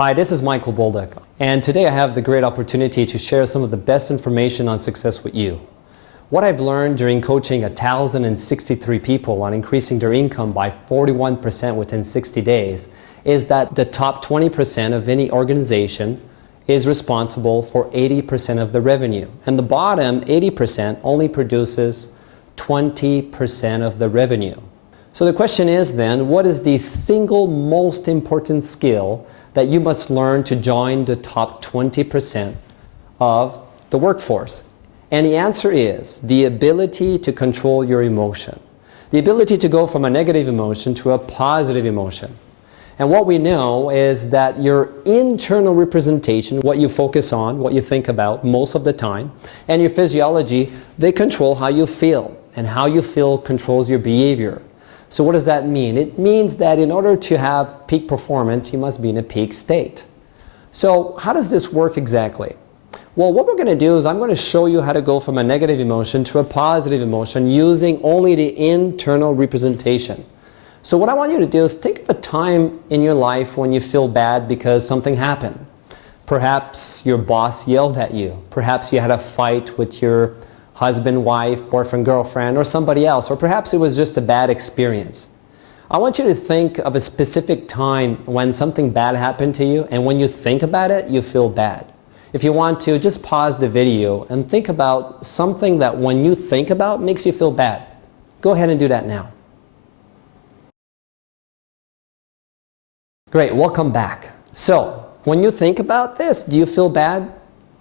Hi, this is Michael Bolduc, and today I have the great opportunity to share some of the best information on success with you. What I've learned during coaching 1,063 people on increasing their income by 41% within 60 days is that the top 20% of any organization is responsible for 80% of the revenue, and the bottom 80% only produces 20% of the revenue. So the question is then, what is the single most important skill that you must learn to join the top 20% of the workforce? And the answer is the ability to control your emotion. The ability to go from a negative emotion to a positive emotion. And what we know is that your internal representation, what you focus on, what you think about most of the time, and your physiology, they control how you feel. And how you feel controls your behavior. So what does that mean? It means that in order to have peak performance, you must be in a peak state. So how does this work exactly? Well, what we're going to do is I'm going to show you how to go from a negative emotion to a positive emotion using only the internal representation. So what I want you to do is think of a time in your life when you feel bad because something happened. Perhaps your boss yelled at you. Perhaps you had a fight with your husband, wife, boyfriend, girlfriend, or somebody else, or perhaps it was just a bad experience. I want you to think of a specific time when something bad happened to you, and when you think about it, you feel bad. If you want to, just pause the video and think about something that when you think about makes you feel bad. Go ahead and do that now. Great, welcome back. So, when you think about this, do you feel bad?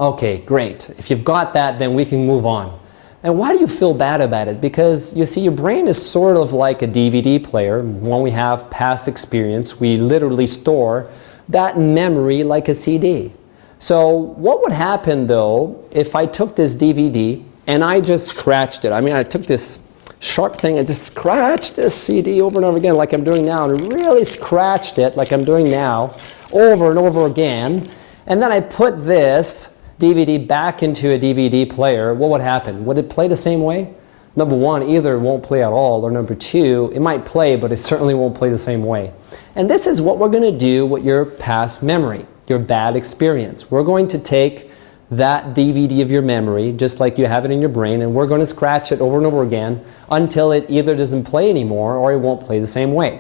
Okay, great. If you've got that, then we can move on. And why do you feel bad about it? Because you see, your brain is sort of like a DVD player. When we have past experience, we literally store that memory like a CD. So what would happen though if I took this DVD and I just scratched it? I mean, I took this sharp thing and just scratched this CD over and over again like I'm doing now, and really scratched it like I'm doing now over and over again. And then I put this DVD back into a DVD player. What would happen? Would it play the same way? Number one, either it won't play at all, or number two, it might play, but it certainly won't play the same way. And this is what we're going to do with your past memory, your bad experience. We're going to take that DVD of your memory, just like you have it in your brain, and we're going to scratch it over and over again until it either doesn't play anymore or it won't play the same way.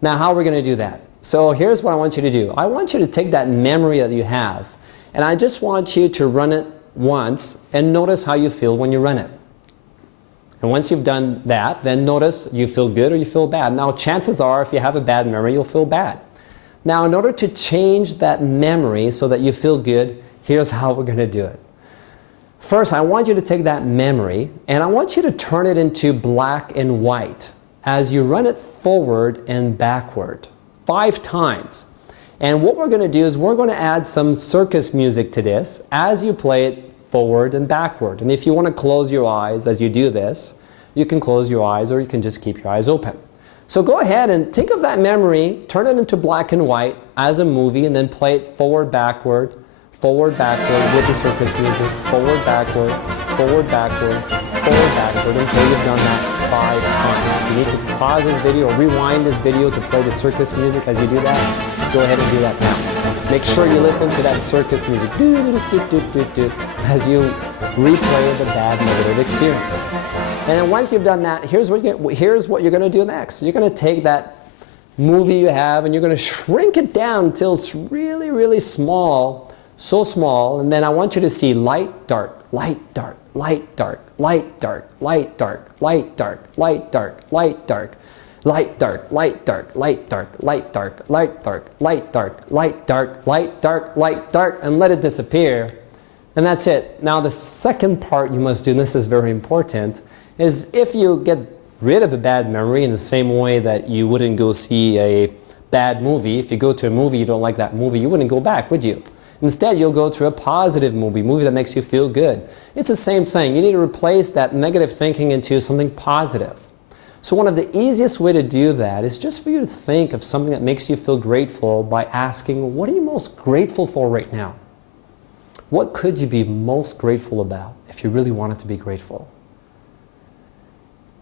Now, how are we going to do that? So here's what I want you to do. I want you to take that memory that you have, and I just want you to run it once and notice how you feel when you run it. And once you've done that, then notice you feel good or you feel bad. Now, chances are if you have a bad memory, you'll feel bad. Now, in order to change that memory so that you feel good, here's how we're going to do it. First, I want you to take that memory and I want you to turn it into black and white as you run it forward and backward 5 times. And what we're going to do is we're going to add some circus music to this as you play it forward and backward. And if you want to close your eyes as you do this, you can close your eyes or you can just keep your eyes open. So go ahead and think of that memory, turn it into black and white as a movie, and then play it forward, backward with the circus music, forward, backward, until you've done that 5 times. You need to pause this video or rewind this video to play the circus music as you do that. Go ahead and do that now. Make sure you listen to that circus music as you replay the bad negative experience. And then once you've done that, here's what you're going to do next. You're going to take that movie you have and you're going to shrink it down until it's really, really small, so small. And then I want you to see light, dark, light, dark, light, dark, light, dark, light, dark, light, dark, light, dark, light, dark. Light, dark, light, dark, light, dark, light, dark, light, dark, light, dark, light, dark, light, dark, light, dark, and let it disappear. And that's it. Now the second part you must do, and this is very important, is if you get rid of a bad memory in the same way that you wouldn't go see a bad movie, if you go to a movie you don't like that movie, you wouldn't go back, would you? Instead, you'll go to a positive movie that makes you feel good. It's the same thing. You need to replace that negative thinking into something positive. So one of the easiest way to do that is just for you to think of something that makes you feel grateful by asking, what are you most grateful for right now? What could you be most grateful about if you really wanted to be grateful?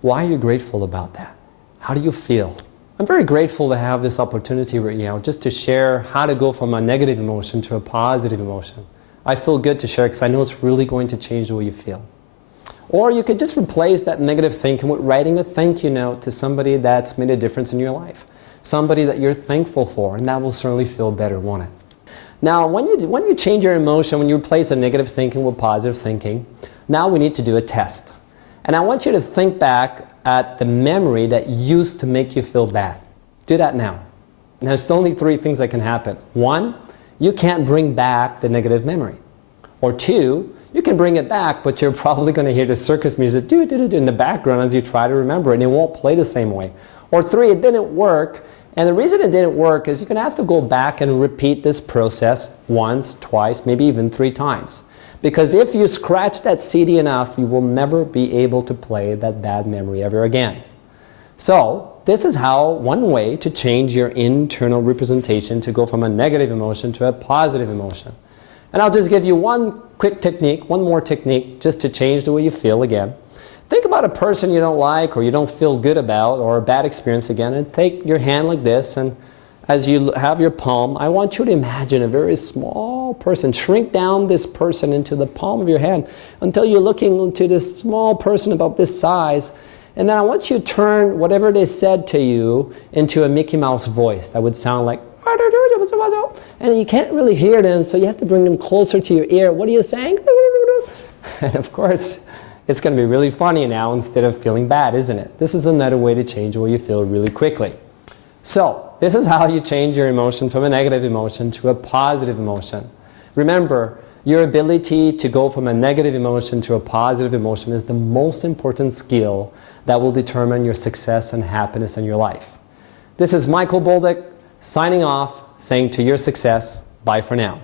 Why are you grateful about that? How do you feel? I'm very grateful to have this opportunity right now just to share how to go from a negative emotion to a positive emotion. I feel good to share because I know it's really going to change the way you feel. Or you could just replace that negative thinking with writing a thank you note to somebody that's made a difference in your life. Somebody that you're thankful for, and that will certainly feel better, won't it? Now, when you change your emotion, when you replace a negative thinking with positive thinking, now we need to do a test. And I want you to think back at the memory that used to make you feel bad. Do that now. Now, there's only 3 things that can happen. 1, you can't bring back the negative memory. Or 2, you can bring it back, but you're probably going to hear the circus music in the background as you try to remember it, and it won't play the same way. Or 3, it didn't work, and the reason it didn't work is you're going to have to go back and repeat this process once, twice, maybe even 3 times. Because if you scratch that CD enough, you will never be able to play that bad memory ever again. So, this is one way to change your internal representation to go from a negative emotion to a positive emotion. And I'll just give you one more technique, just to change the way you feel again. Think about a person you don't like or you don't feel good about, or a bad experience again, and take your hand like this, and as you have your palm, I want you to imagine a very small person. Shrink down this person into the palm of your hand until you're looking into this small person about this size. And then I want you to turn whatever they said to you into a Mickey Mouse voice that would sound like, and you can't really hear them, so you have to bring them closer to your ear. What are you saying? And of course, it's going to be really funny now instead of feeling bad, isn't it? This is another way to change the way you feel really quickly. So, this is how you change your emotion from a negative emotion to a positive emotion. Remember, your ability to go from a negative emotion to a positive emotion is the most important skill that will determine your success and happiness in your life. This is Michael Bolduc signing off, saying to your success, bye for now.